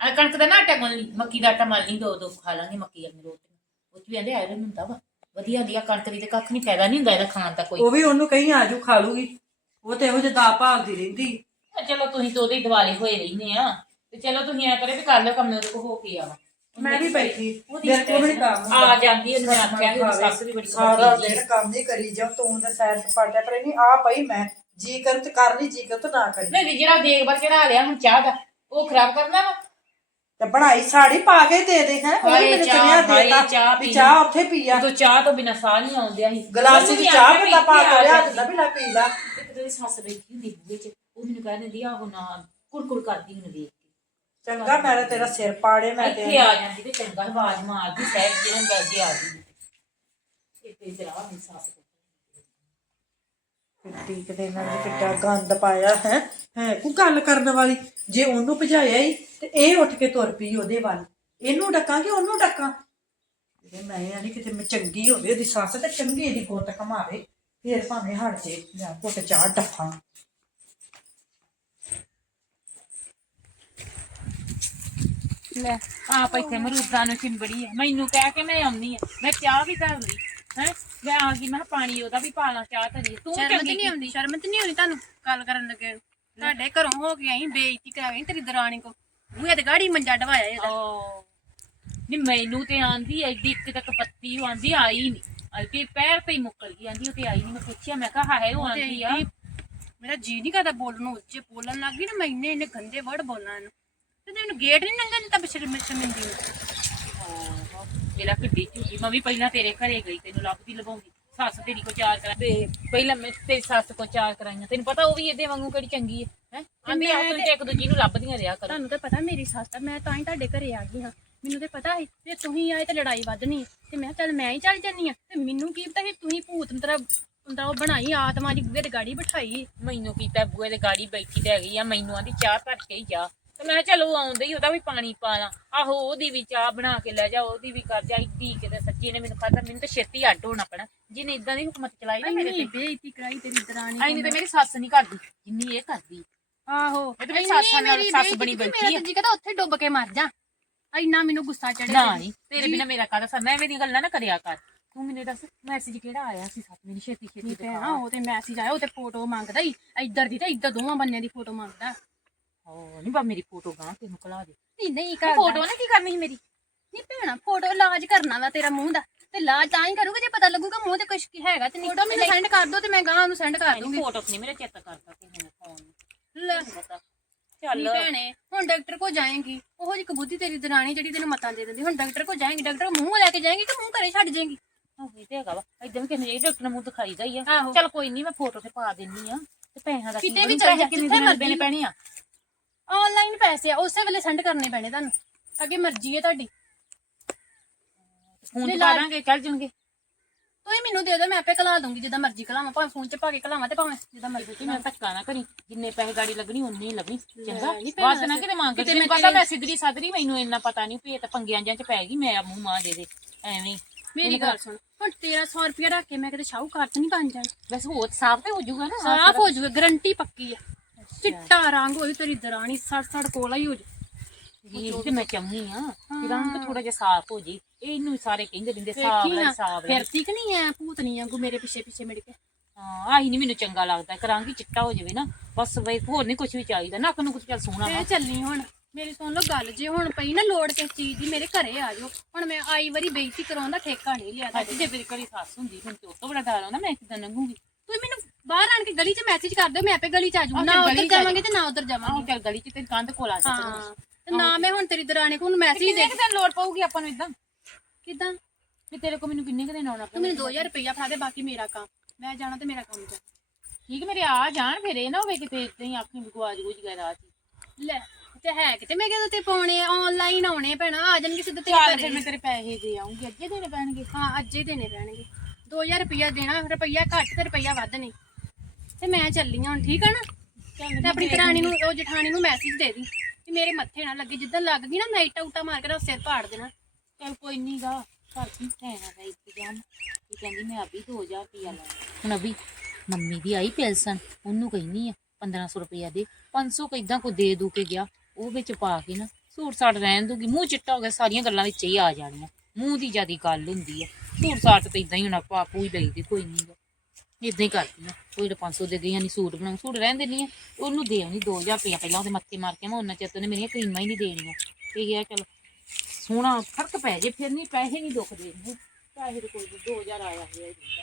ਆ ਕਣਕ ਦਾ ਨਾ ਆਟਾ ਗੁੰਨ ਲਈ ਮੱਕੀ ਦਾ ਆਟਾ ਮਲ ਲਈ ਦੋ ਦੋ ਖਾ ਲਾਂਗੇ ਮੱਕੀ ਵਾਲੀ ਰੋਟੀ। ਉਹ 'ਚ ਵੀ ਆਂਦੇ ਆਇਰਨ ਹੁੰਦਾ ਵਾ। ਵਧੀਆ ਹੁੰਦੀ ਆ ਕਣਕ ਦੀ ਤੇ ਕੱਖ ਨਹੀਂ ਫਾਇਦਾ ਨਹੀਂ ਹੁੰਦਾ ਇਹਦਾ ਖਾਣ ਦਾ ਕੋਈ। ਉਹ ਵੀ ਉਹਨੂੰ ਕਹੀਂ ਆਜੂ ਖਾ ਲੂਗੀ। ਉਹ ਤੇ ਇਹੋ ਜਿਹਾ ਦਾ ਭਾਲਦੀ ਰਹਿੰਦੀ। ਚਲੋ ਤੁਸੀਂ ਤੇ ਉਹਦੇ ਦਿਵਾਲੇ ਹੋਏ ਰਹਿੰਦੇ ਆ। ਤੇ ਚਲੋ ਤੁਸੀਂ ਐ ਕਰੇ ਵੀ ਕਰ ਲਿਓ ਕੰਮ ਉਹਦੇ ਕੋ ਹੋ ਕੇ ਆਵਾ। ਮੈਂ ਵੀ ਬੈਠੀ। ਉਹਦੀ ਮੇਰੇ ਕੋਲ ਵੀ ਨੀ ਕੰਮ ਆ ਜਾਂਦੀ ਉਹਨੇ ਆਖਿਆ ਕਿ ਉਹਦੀ ਸੱਸ ਵੀ ਬੜੀ ਸਾਰਾ ਦਿਨ ਕੰਮ ਹੀ ਕਰੀ ਜਾ ਤੂੰ ਤਾਂ ਸੈਰ ਸਪਾਟਿਆ ਪਰ ਨਹੀਂ ਆ ਪਈ ਮੈਂ ਜੀ ਕਰ ਤੇ ਕਰ ਲਈ ਜੀ ਕਰ ਤੇ ਨਾ ਕਰੀ। ਨਹੀਂ ਜਿਹੜਾ ਦੇਖਭਾਲ ਚੜਾ ਲਿਆ ਹੁਣ ਚਾਹ ਦਾ ਉਹ ਖਰਾਬ ਕਰਨਾ ਵਾ? ਤੇ ਬਣਾਈ ਸਾੜੀ ਪਾ ਕੇ ਦੇ ਦੇ ਹੈ? ਉਹ ਹਾਏ ਮੈਨੂੰ ਚਾਹ, ਚੁਣਿਆ ਹਾਏ ਦੇਤਾ ਚਾਹ ਵੀ ਪੀ ਚਾਹ ਉੱਥੇ ਪੀਆ ਉਦੋਂ ਚਾਹ ਤੋਂ ਬਿਨਾ ਸਾਹ ਨਹੀਂ ਆਉਂਦਿਆ ਸੀ। ਗਲਾਸੀ ਉਹਨੂੰ ਚ ਚਾਹ ਆਖਿਆ ਵੀ ਪਤਾ ਪਾ ਕੇ ਲਿਆ। ਦਿੰਦਾ ਵੀ ਲੈ ਪੀ ਲਾ ਇੱਕ ਤੇਰੀ ਸੱਸ ਬੈਠੀ ਹੁੰਦੀ ਬੂਹੇ 'ਚ ਉਹ ਮੈਨੂੰ ਕਹਿ ਦਿੰਦੀ ਆ ਉਹ ਨਾ ਕੁੜਕੁੜ ਕਰਦੀ ਮੈਨੂੰ ਦੇਖ ਕੇ। ਚੰਗਾ ਮੈਂ ਤਾਂ ਤੇਰਾ ਸਿਰ ਪਾੜੇ ਮੈਂ ਤੇ ਇੱਥੇ ਆ ਜਾਂਦੀ ਤੇ ਚੰਗਾ ਆਵਾਜ਼ ਮਾਰਦੀ ਸਹਿਜ ਜਿਹਨਾਂ ਜਲਦੀ ਆ ਗਈ ਇੱਥੇ ਜਰਾ ਮੇਰੀ ਸੱਸ ਕੋਲ। ਕਿੱਡੀ ਕਿਤੇ ਇਹਨਾਂ ਨੇ ਕਿੱਡਾ ਗੰਦ ਪਾਇਆ, ਹੈ? ਹੈ ਕੋ ਗੱਲ ਕਰਨ ਵਾਲੀ? ਜੇ ਉਹਨੂੰ ਭਜਾਇਆ ਹੀ ਤੇ ਇਹ ਉੱਠ ਕੇ ਤੁਰ ਪਈ ਉਹਦੇ ਵੱਲ। ਇਹਨੂੰ ਡੱਕਾਂ ਕਿ ਉਹਨੂੰ ਡੱਕਾਂ? ਜੇ ਮੈਂ ਆ ਨਹੀਂ ਕਿਤੇ ਮੈਂ ਚੰਗੀ ਹੋਵੇ, ਉਹਦੀ ਸੱਸ ਤੇ ਚੰਗੀ ਇਹਦੀ ਗੁੱਤ ਕਮਾਵੇ, ਫੇਰ ਭਾਵੇਂ ਹਟ ਜੇ, ਜਾਂ ਘੁੱਟ ਚਾਹ ਡੱਫਾਂ ਲੈ, ਆਪ ਇੱਥੇ ਮਰੂਦਾਂ ਨੂੰ ਚਿੰਬੜੀ ਹੈ ਮੈਨੂੰ ਕਹਿ ਕੇ ਮੈਂ ਆਉਣੀ ਆ। ਮੈਂ ਚਾਹ ਵੀ ਧਰ ਲਈ, ਹੈ? ਮੈਂ ਆ ਗਈ ਮੈਂ ਕਿਹਾ ਪਾਣੀ ਉਹਦਾ ਵੀ ਪਾ ਲਾਂ ਚਾਹ ਧਰੀ ਤੂੰ ਸ਼ਰਮ ਤੇ ਚੰਗੀ ਨਹੀਂ ਆਉਂਦੀ ਸ਼ਰਮ ਤੇ ਨਹੀਂ ਆਉਂਦੀ ਤੁਹਾਨੂੰ ਗੱਲ ਕਰਨ ਲੱਗੇ ਨੂੰ। ਤੁਹਾਡੇ ਘਰੋਂ ਹੋ ਕੇ ਆਈ ਬੇਇੱਜ਼ਤੀ ਕਰਾ ਗਈ ਤੇਰੀ ਦਰਾਣੀ ਕੋ। ਬੂਹੇ ਤੇ ਗਾੜੀ ਮੰਜਾ ਢਵਾਇਆ ਇਹਦਾ। ਓ ਨਹੀਂ ਮੈਨੂੰ ਤੇ ਆਂਦੀ ਐਡੀ ਇੱਕ ਤੱਕ ਪੱਤੀ ਉਹ ਆਂਦੀ ਆਈ ਨਹੀਂ ਅਲਕੀ ਪੈਰ ਤੇ ਹੀ ਮੁੱਕਰ ਗਈ ਆਂਦੀ ਉਹ ਤੇ ਆਈ ਨਹੀਂ ਮੈਂ ਪੁੱਛਿਆ ਮੈਂ ਕਿਹਾ ਹਾਏ ਉਹ ਤੇ ਆਂਦੀ ਆ। ਮੇਰਾ ਜੀ ਨਹੀਂ ਕਰਦਾ ਬੋਲਣ ਨੂੰ ਉੱਚੇ ਬੋਲਣ ਲੱਗ ਗਈ ਨਾ ਮੈਂ ਇੰਨੇ ਇੰਨੇ ਗੰਦੇ ਵਰਡ ਬੋਲਣਾ ਇਹਨੂੰ। ਤੇ ਤੈਨੂੰ ਗੇਟ ਨਹੀਂ ਲੰਘਣ ਦਿੱਤਾ ਬਸ਼ਰਮ ਸ਼ਰਮਿੰਦੀ ਨੂੰ ਮੇਰਾ ਕਿੱਡੀ ਝੂਠੀ ਮੈਂ ਵੀ ਪਹਿਲਾਂ ਤੇਰੇ ਘਰੇ ਗਈ ਤੈਨੂੰ ਲੱਭਦੀ ਲਵਾਉਂਦੀ। ਸੱਸ ਤੇਰੀ ਕੋ ਚਾਰ ਕਰਾ ਤੇ ਪਹਿਲਾਂ ਮੈਂ ਤੇਰੀ ਸੱਸ ਕੋ ਚਾਰ ਕਰਾਈਆਂ। ਤੈਨੂੰ ਪਤਾ ਉਹ ਵੀ ਇਹਦੇ ਵਾਂਗੂ ਕਿਹੜੀ ਚੰਗੀ ਹੈ ਹੈ? ਆਂਦੀ ਆ ਮੈਂ ਤੁਸੀਂ ਇੱਕ ਦੂਜੀ ਨੂੰ ਲੱਭਦੀਆਂ ਰਿਹਾ ਕਰੋ। ਤੁਹਾਨੂੰ ਤਾਂ ਪਤਾ ਮੇਰੀ ਸੱਸ ਤਾਂ ਮੈਂ ਤਾਂ ਹੀ ਤੁਹਾਡੇ ਘਰੇ ਆ ਗਈ ਹਾਂ। ਮੈਨੂੰ ਤੇ ਪਤਾ ਸੀ ਜੇ ਤੁਸੀਂ ਆਏ ਤੇ ਲੜਾਈ ਵਧਣੀ ਤੇ ਮੈਂ ਕਿਹਾ ਚੱਲ ਮੈਂ ਹੀ ਚੱਲ ਜੰਨੀ ਆ ਤੇ ਮੈਨੂੰ ਕੀ ਪਤਾ ਸੀ ਤੁਸੀਂ ਭੂਤ ਤਰਾ ਅੰਦਰ ਉਹ ਬਣਾਈ ਆਤਮਾ ਦੀ ਬੂਹੇ ਤੇ ਗਾੜੀ ਬਿਠਾਈ। ਮੈਨੂੰ ਕੀਤਾ ਬੂਏ ਦੇ ਗਾੜੀ ਬੈਠੀ ਤੇ ਹੈਗੀ ਆ ਮੈਨੂੰ ਆਂਦੀ ਚਾਹ ਧਰ ਕੇ ਹੀ ਜਾ। ਤੇ ਮੈਂ ਕਿਹਾ ਚਲੋ ਆਉਂਦੇ ਹੀ ਉਹਦਾ ਵੀ ਪਾਣੀ ਪਾ ਲਾਂ। ਆਹੋ ਉਹਦੀ ਵੀ ਚਾਹ ਬਣਾ ਕੇ ਲੈ ਜਾ ਉਹਦੀ ਵੀ ਕਰ ਜਾ ਇੱਡੀ ਕਿਤੇ ਸੱਚੀ ਨੇ ਮੈਨੂੰ ਖਾਤਾ ਮੈਨੂੰ ਤਾਂ ਛੇਤੀ ਅੱਡ ਹੋਣਾ ਪੈਣਾ। ਜਿਹਨੇ ਇਦਾਂ ਦੀ ਹੁਕਮਤ ਚਲਾਈ ਨਾ ਮੇਰੇ ਤੇ। ਬੇਇੱਜ਼ਤੀ ਕਰਾਈ ਤੇਰੀ ਦਰਾਣੀ ਨਹੀਂ ਤੇ ਮੇਰੀ ਸੱਸ ਨਹੀਂ ਕਰਦੀ ਜਿੰਨੀ ਇਹ ਕਰਦੀ। ਆਹੋ ਇਹ ਤਾਂ ਮੇਰੀ ਸੱਸ ਨਾਲ ਸੱਸ ਬਣੀ ਬੈਠੀ ਮੇਰਾ ਤਾਂ ਜੀ ਕਹਿੰਦਾ ਉੱਥੇ ਡੁੱਬ ਕੇ ਮਰ ਜਾ। ਇੰਨਾ ਮੈਨੂੰ ਗੁੱਸਾ ਚੜਿਆ ਨਾ ਨਹੀਂ ਤੇਰੇ ਬਿਨਾ ਮੇਰਾ ਕਾਹਦਾ ਸਰ? ਐਵੇਂ ਦੀ ਗੱਲਾਂ ਨਾ ਕਰਿਆ ਕਰ। ਤੂੰ ਮੈਨੂੰ ਦੱਸ ਮੈਸੇਜ ਕਿਹੜਾ ਆਇਆ ਸੀ ਸੱਤ ਮੇਰੀ? ਛੇਤੀ ਛੇਤੀ ਹੈ ਹਾਂ ਉਹ ਤੇ ਮੈਸੇਜ ਆਇਆ ਉਹ ਤੇ ਫੋਟੋ ਮੰਗਦਾ ਹੀ। ਇੱਧਰ ਦੀ ਤੇ ਇੱਧਰ ਦੋਵਾਂ ਬੰਨਿਆਂ ਦੀ ਫੋਟੋ ਮੰਗਦਾ। ਹੋ ਨਹੀਂ ਬਾ ਮੇਰੀ ਫੋਟੋ ਗਾਂ ਤੈਨੂੰ ਕਲਾ ਦੇ। ਨਹੀਂ ਨਹੀਂ ਕਰਦਾ ਫੋਟੋ ਨਾ ਕੀ ਕਰਨੀ ਸੀ ਮੇਰੀ? ਨਹੀਂ ਭੈਣਾ ਫੋਟੋ ਇਲਾਜ ਕਰਨਾ ਵਾ ਤੇਰਾ ਮੂੰਹ ਦਾ। ਤੇ ਇਲਾਜ ਤਾਂ ਹੀ ਕਰੂਗਾ ਜੇ ਪਤਾ ਲੱਗੂਗਾ ਮੂੰਹ ਤੇ ਕੁਝ ਕੀ ਹੈਗਾ ਤੇ ਨਹੀਂ ਫੋਟੋ ਮੈਨੂੰ ਸੈਂਡ ਕਰ ਦੋ ਤੇ ਮੈਂ ਗਾਂ ਉਹਨੂੰ ਸੈਂਡ ਕਰ ਦੂੰਗੀ। ਫੋਟੋ ਨਹੀਂ ਮੇਰਾ ਚੇਤਾ ਕਰਦਾ ਕਿਸੇ ਨੇ ਫੋਨ ਲੈ। ਚੱਲ। ਭੈਣੇ ਹੁਣ ਡਾਕਟਰ ਕੋ ਜਾਏਂਗੀ। ਉਹੋ ਜਿਹੀ ਕਬੂਤੀ ਤੇਰੀ ਦਰਾਣੀ ਜਿਹੜੀ ਤੈਨੂੰ ਮਤਾਂ ਦੇ ਦਿੰਦੀ। ਹੁਣ ਡਾਕਟਰ ਕੋ ਜਾਏਂਗੀ ਡਾਕਟਰ ਮੂੰਹ ਲੈ ਕੇ ਜਾਏਂਗੀ ਕਿ ਮੂੰਹ ਘਰੇ ਛੱਡ ਜਾਏਂਗੀ? ਇਹ ਤੇ ਹੈਗਾ ਵਾ। ਇਦਾਂ ਵੀ ਕਿਸੇ ਨੇ ਡਾਕਟਰ ਨੂੰ ਮੂੰਹ ਦਿਖਾਈਦਾ ਹੀ ਆ। ਚੱਲ ਕੋਈ ਨਹੀਂ ਮੈਂ ਫੋਟੋ ਤੇ ਪਾ ਦਿੰਨੀ ਆ। ਤੇ ਪੈਸਿਆਂ ਦਾ ਕੀ ਕਿਤੇ ਵੀ? ਚੱਲ ਜਾ, ਕਿੰਨੇ ਦਿਨਾਂ ਦੇ। ਪੈਣੇ ਆ? ਆਨਲਾਈਨ ਪੈਸੇ ਆ ਉਸੇ ਵੇਲੇ ਸੈਂਡ ਕਰਨੇ ਪੈਣੇ ਤੁਹਾਨੂੰ ਅੱਗੇ ਮਰਜ਼ੀ ਹੈ ਤੁਹਾਡੀ। ਫੋਨ ਤੇ ਲਾ- ਦਾਂਗੇ ਚੱਲ ਜਾਣਗੇ। ਤੁਸੀਂ ਮੈਨੂੰ ਦੇ ਦਿਓ ਮੈਂ ਆਪੇ ਕਲਾ ਦੂੰਗੀ ਜਿੱਦਾਂ ਮਰਜ਼ੀ ਕਲਾਵਾਂ ਭਾਵੇਂ ਫੋਨ 'ਚ ਪਾ ਕੇ ਕਲਾਵਾਂ ਤੇ ਭਾਵੇਂ ਜਿੱਦਾਂ ਮਰਜ਼ੀ ਕਿ ਮੈਂ ਧੱਕਾ ਨਾ ਕਰੀ ਜਿੰਨੇ ਪੈਸੇ ਗਾੜੀ ਲੱਗਣੀ ਉਨੀ ਹੀ ਲੱਗਣੀ ਚੰਗਾ। ਬਾਤ ਨਾ ਕਿਤੇ ਮੰਗ ਮੈਂ ਪਤਾ ਮੈਂ ਸਿੱਧਰੀ ਸਾਦਰੀ ਮੈਨੂੰ ਇੰਨਾ ਪਤਾ ਨਹੀਂ ਵੀ ਇਹ ਤਾਂ ਪੰਗਿਆਂ ਜਾਂ ਚ ਪੈ ਗਈ ਮੈਂ ਮੂੰਹ ਮਾਂ ਦੇ ਦੇ ਐਵੇਂ। ਮੇਰੀ ਗੱਲ ਸੁਣ ਹੁਣ 1300 ਰੁਪਇਆ ਰੱਖ ਕੇ ਮੈਂ ਕਿਤੇ ਸ਼ਾਹੂਕਾਰ ਚ ਨਹੀਂ ਬਣ ਜਾਣਾ। ਬਸ ਹੋਰ ਸਾਫ਼ ਤੇ ਹੋ ਜਾਊਗਾ ਨਾ ਸਾਫ਼ ਹੋ ਜਾਊਗਾ ਗਰੰਟੀ ਪੱਕੀ ਆ। ਚਿੱਟਾ ਰੰਗ ਹੋਈ ਤੇਰੀ ਦਰਾਣੀ ਸੜ ਸੜ ਕੋਲਾ ਹੀ ਹੋ ਜਾ। ਇਹ ਤੇ ਮੈਂ ਚਾਹੁੰਦੀ ਆ ਕਿ ਰੰਗ ਥੋੜਾ ਜਿਹਾ ਸਾਫ਼ ਹੋ ਜੇ। ਇਹਨੂੰ ਹੀ ਸਾਰੇ ਕਹਿੰਦੇ ਰਹਿੰਦੇ ਸਾਫ਼ ਵੇਖੀ ਲੈ ਨਾ ਸਾਫ਼ ਲੈ। ਫਿਰਤੀ ਕਿ ਨਹੀਂ ਐ ਭੂਤਨੀ ਵਾਂਗੂ ਮੇਰੇ ਪਿੱਛੇ ਪਿੱਛੇ ਮਿਲ ਕੇ। ਹਾਂ ਆਹੀ ਨਹੀਂ ਮੈਨੂੰ ਚੰਗਾ ਲੱਗਦਾ ਕਰਾਂਗੀ ਚਿੱਟਾ ਹੋ ਜਾਵੇ ਨਾ ਬਸ ਬਈ ਹੋਰ ਨਹੀਂ ਕੁਝ ਵੀ ਚਾਹੀਦਾ ਨੱਕ ਨੂੰ ਕੁਝ ਚੱਲ ਸੋਹਣਾ ਵਾ। ਮੈਂ ਚੱਲਨੀ ਹੁਣ ਮੇਰੀ ਸੁਣ ਲਓ ਗੱਲ ਜੇ ਹੁਣ ਪਈ ਨਾ ਲੋੜ ਕਿਸ ਚੀਜ਼ ਦੀ ਮੇਰੇ ਘਰੇ ਆ ਜਾਓ। ਹੁਣ ਮੈਂ ਆਈ ਵਾਰੀ ਬੇਇੱਜ਼ਤੀ ਕਰਾਉਣ ਦਾ ਠੇਕਾ ਨਹੀਂ ਲਿਆ ਅੱਜ ਜੇ ਮੇਰੀ ਘਰੀ ਸੱਸ ਹੁੰਦੀ ਹੁਣ ਤੇ ਉਹ ਤੋਂ ਬੜਾ ਡਰ ਆਉਂਦਾ ਮੈਂ ਕਿਦਾਂ ਲੰਘੂਗੀ? ਤੁਸੀਂ ਮੈਨੂੰ ਬਾਹਰ ਆਣ ਕੇ ਗਲੀ 'ਚ ਮੈਸੇਜ ਕਰ ਦਿਓ ਮੈਂ ਆਪੇ ਗਲੀ 'ਚ ਆ ਜਾਊਂ ਨਾ ਉੱਧਰ ਜਾਵਾਂਗੇ ਤੇ ਨਾ ਉੱਧਰ ਜਾਵਾਂਗੇ। ਚੱਲ ਗਲੀ ਚ ਤੇ ਕੰਧ ਕੋਲ ਆ ਜਾ ਹਾਂ। ਤੇ ਨਾ ਮੈਂ ਹੁਣ ਤੇਰੀ ਦਰਾਣੀ ਕੋਲ ਮੈਸੇਜ ਕਿੰਨੇ ਦੇ ਕੁ ਦਿਨ ਲੋੜ ਪਊਗੀ ਆਪਾਂ ਨੂੰ ਇਦਾਂ ਕਿਦਾਂ? ਵੀ ਤੇਰੇ ਕੋ ਮੈਨੂੰ ਕਿੰਨੇ ਕੁ ਦਿਨ ਆਉਣਾ ਤੂੰ ਮੈਨੂੰ 2000 ਰੁਪਇਆ ਫੜਾ ਦੇ ਬਾਕੀ ਮੇਰਾ ਕੰਮ। ਮੈਂ ਜਾਣਾ ਤੇ ਮੇਰਾ ਕੰਮ ਜਾ ਠੀਕ ਮੇਰੇ ਆ ਜਾਣ ਫਿਰ ਇਹ ਨਾ ਹੋਵੇ ਕਿਤੇ ਇਦਾਂ ਹੀ ਆਖੀ ਵੀ ਗਵਾਜ ਗੋਜ ਗਿਆ ਰਾਤ ਹੀ। ਲੈ ਤੇ ਹੈ ਕਿਤੇ? ਮੈਂ ਕਿਹਾ ਤੇ ਪਾਉਣੇ ਆਨਲਾਈਨ ਆਉਣੇ ਭੈਣਾ ਆ ਜਾਣਗੇ ਸਿੱਧੇ ਤੇਰੇ ਘਰੇ। ਫਿਰ ਮੈਂ ਤੇਰੇ ਪੈਸੇ ਦੇ ਆਉਂਗੀ ਅੱਗੇ ਦੇਣੇ ਪੈਣਗੇ। ਹਾਂ ਅੱਜ ਹੀ ਦੇਣੇ ਪੈਣਗੇ। 2000 ਰੁਪਇਆ ਦੇਣਾ ਰੁਪਇਆ ਘੱਟ ਤੇ ਰੁਪਇਆ ਵੱਧ ਨਹੀਂ ਤੇ ਮੈਂ ਚੱਲੀ ਹਾਂ ਹੁਣ ਠੀਕ ਆ ਨਾ? ਤੇ ਆਪਣੀ ਦਰਾਣੀ ਨੂੰ ਉਹ ਜਠਾਣੀ ਨੂੰ ਮੈਸੇਜ ਦੇ ਦੀ ਕਿ ਮੇਰੇ ਮੱਥੇ ਨਾ ਲੱਗੇ ਜਿੱਦਾਂ ਲੱਗ ਗਈ ਨਾ ਨਾਈਟ ਆਊਟਾ ਮਾਰ ਕੇ ਨਾ ਸਿਰ ਪਾੜ ਦੇਣਾ। ਚੱਲ ਕੋਈ ਨਹੀਂ ਗਾ ਘਰ ਕੀ ਕਹਿਣਾ ਦਾ ਇੰਤਜ਼ਾਮ। ਇਹ ਕਹਿੰਦੀ ਮੈਂ ਅਭੀ 2000 ਰੁਪਇਆ ਲਾ ਹੁਣ ਅਭੀ ਮੰਮੀ ਦੀ ਆਈ ਪੈਨਸ਼ਨ ਉਹਨੂੰ ਕਹਿੰਦੀ ਆ 1500 ਰੁਪਇਆ ਦੇ 500 ਕਿਦਾਂ ਕੋ ਦੇ ਦੂ ਕੇ ਗਿਆ ਉਹ ਵਿੱਚ ਪਾ ਕੇ ਨਾ ਸੂਟ ਸਾਟ ਰਹਿਣ ਦੂਗੀ ਮੂੰਹ ਚਿੱਟਾ ਹੋ ਗਿਆ ਸਾਰੀਆਂ ਗੱਲਾਂ ਵਿੱਚ ਹੀ ਆ ਜਾਣੀਆਂ। ਮੂੰਹ ਦੀ ਜਿਆਦੀ ਗੱਲ ਹੁੰਦੀ ਆ ਸੂਟ ਸਾਟ ਤੇ ਇਦਾਂ ਹੀ ਹੁਣ ਪਾਪੂ ਹੀ ਲਈਦੀ ਕੋਈ ਨਹੀਂ ਗਾ। ਇਦਾਂ ਹੀ ਕਰਦੀ ਆ। ਕੋਈ 500 ਦੇ ਗਈ ਨਹੀਂ ਸੂਟ ਬਣਾਉਂ ਸੂਟ ਰਹਿਣ ਦਿੰਦੀ ਆ। ਉਹਨੂੰ ਦੇ ਆਉਣੀ 2000 ਰੁਪਇਆ ਪਹਿਲਾਂ ਉਹਦੇ ਮੱਥੇ ਮਾਰ ਕੇ ਮੈਂ ਉਹਨਾਂ ਚਿਰ ਤੋਂ ਉਹਨੇ ਮੇਰੀਆਂ ਕਰੀਮਾਂ ਹੀ ਨਹੀਂ ਦੇਣੀਆਂ। ਤੇ ਇਹ ਆ, ਚਲ ਸੋਹਣਾ ਫ਼ਰਕ ਪੈ ਜੇ, ਫਿਰ ਨਹੀਂ ਪੈਸੇ ਨਹੀਂ ਦੁੱਖ ਦੇ ਕੋਈ 2000 ਆਇਆ ਹੋਇਆ ਹੀ ਹੁੰਦਾ।